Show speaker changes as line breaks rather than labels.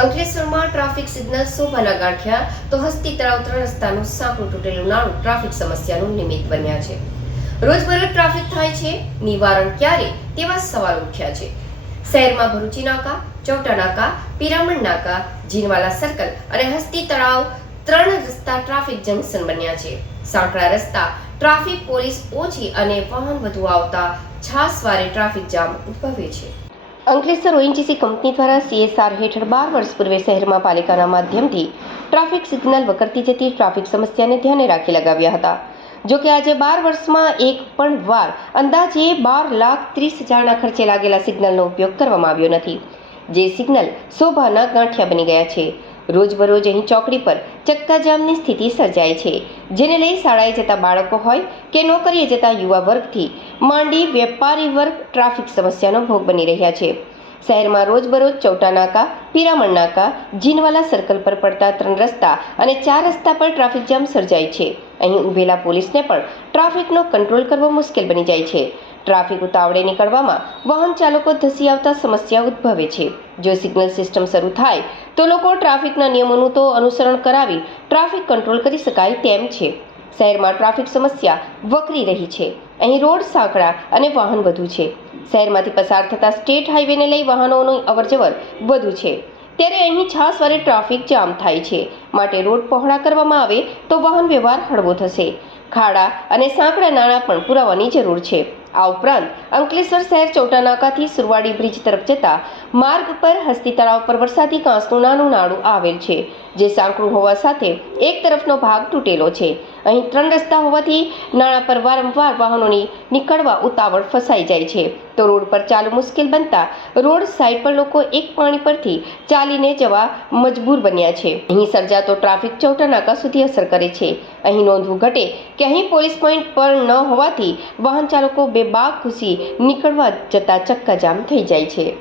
અંકલેશ્વરમાં traffic signal શોભાના ગાંઠિયા, તો હસ્તી તળાવ ત્રણ રસ્તાનું સાંકડું તૂટેલું નાણું ટ્રાફિક સમસ્યાનું નિમિત્ત બન્યા છે. રોજબરોજ ટ્રાફિક થાય છે, નિવારણ ક્યારે, તેવા સવાલ ઉઠ્યા છે. શહેરમાં ભરૂચી નાકા, ચોટા નાકા, પિરામણ નાકા જીનવાલા સર્કલ અને હસ્તી તળાવ ત્રણ રસ્તા ટ્રાફિક જંકશન બન્યા છે. સાંકડા રસ્તા, ટ્રાફિક પોલીસ ઓછી અને વાહન વધુ આવતા છાસવારે ટ્રાફિક જામ ઉદ્ભવે છે. અંકલેશ્વર ઓએનજીસી કંપની દ્વારા સીએસઆર હેઠળ બાર વર્ષ પૂર્વે શહેરમાં પાલિકાના માધ્યમથી ટ્રાફિક સિગ્નલ વકરતી જતી ટ્રાફિક સમસ્યાને ધ્યાને રાખી લગાવ્યા હતા. જો કે આજે બાર વર્ષમાં એક પણ વાર અંદાજે બાર લાખ ત્રીસ હજારના ખર્ચે લાગેલા સિગ્નલનો ઉપયોગ કરવામાં આવ્યો નથી. જે સિગ્નલ શોભાના ગાંઠિયા બની ગયા છે. રોજબરોજ અહીં ચોકડી પર ચક્કાજામની સ્થિતિ સર્જાય છે. જેને લઈ શાળાએ જતા બાળકો હોય કે નોકરીએ જતા યુવા વર્ગથી માંડી વેપારી વર્ગ ટ્રાફિક સમસ્યાનો ભોગ બની રહ્યા છે. શહેરમાં રોજબરોજ ચૌટા નાકા, પિરામણ નાકા, જીનવાલા સર્કલ પર પડતા ત્રણ રસ્તા અને ચાર રસ્તા પર ટ્રાફિક જામ સર્જાય છે. અહીં ઊભેલા પોલીસને પણ ટ્રાફિકનો કંટ્રોલ કરવો મુશ્કેલ બની જાય છે. ટ્રાફિક ઉતાવળે નીકળવામાં વાહન ચાલકો ધસી આવતા સમસ્યા ઉદ્ભવે છે. જો સિગ્નલ સિસ્ટમ શરૂ થાય, તો લોકો ટ્રાફિકના નિયમોનું તો અનુસરણ કરાવી ટ્રાફિક કંટ્રોલ કરી શકાય તેમ છે. શહેરમાં ટ્રાફિક સમસ્યા વકરી રહી છે. અહીં રોડ સાંકડા અને વાહન વધુ છે. શહેરમાંથી પસાર થતા સ્ટેટ હાઈવેને લઈ વાહનોની અવરજવર વધુ છે. ત્યારે અહીં છાસવારે ટ્રાફિક જામ થાય છે. માટે રોડ પહોળા કરવામાં આવે તો વાહન વ્યવહાર હળવો થશે. ખાડા અને સાંકડા નાણાં પણ પુરાવાની જરૂર છે. આ ઉપરાંત અંકલેશ્વર શહેર ચોટાનાકાથી સુરવાડી બ્રિજ તરફ જતા માર્ગ પર હસ્તી તળાવ પર વરસાદી કાંસનું નાનું નાળું આવેલ છે, જે સાંકડું હોવા સાથે એક તરફનો ભાગ તૂટેલો છે. અહીં ત્રણ રસ્તા હોવાથી નાળા પર વારંવાર વાહનોની નીકળવા ઉતાવળ ફસાઈ જાય છે. તો રોડ પર ચાલવું મુશ્કેલ બનતા રોડ સાઈડ પર લોકો એક પાણી પરથી ચાલીને જવા મજબૂર બન્યા છે. અહીં સર્જાતો ટ્રાફિક ચૌટા સુધી અસર કરે છે. અહીં નોંધવું ઘટે કે અહીં પોલીસ પોઈન્ટ પર ન હોવાથી વાહન ચાલકો બેબાક ઘૂસી નીકળવા જતા ચક્કાજામ થઈ જાય છે.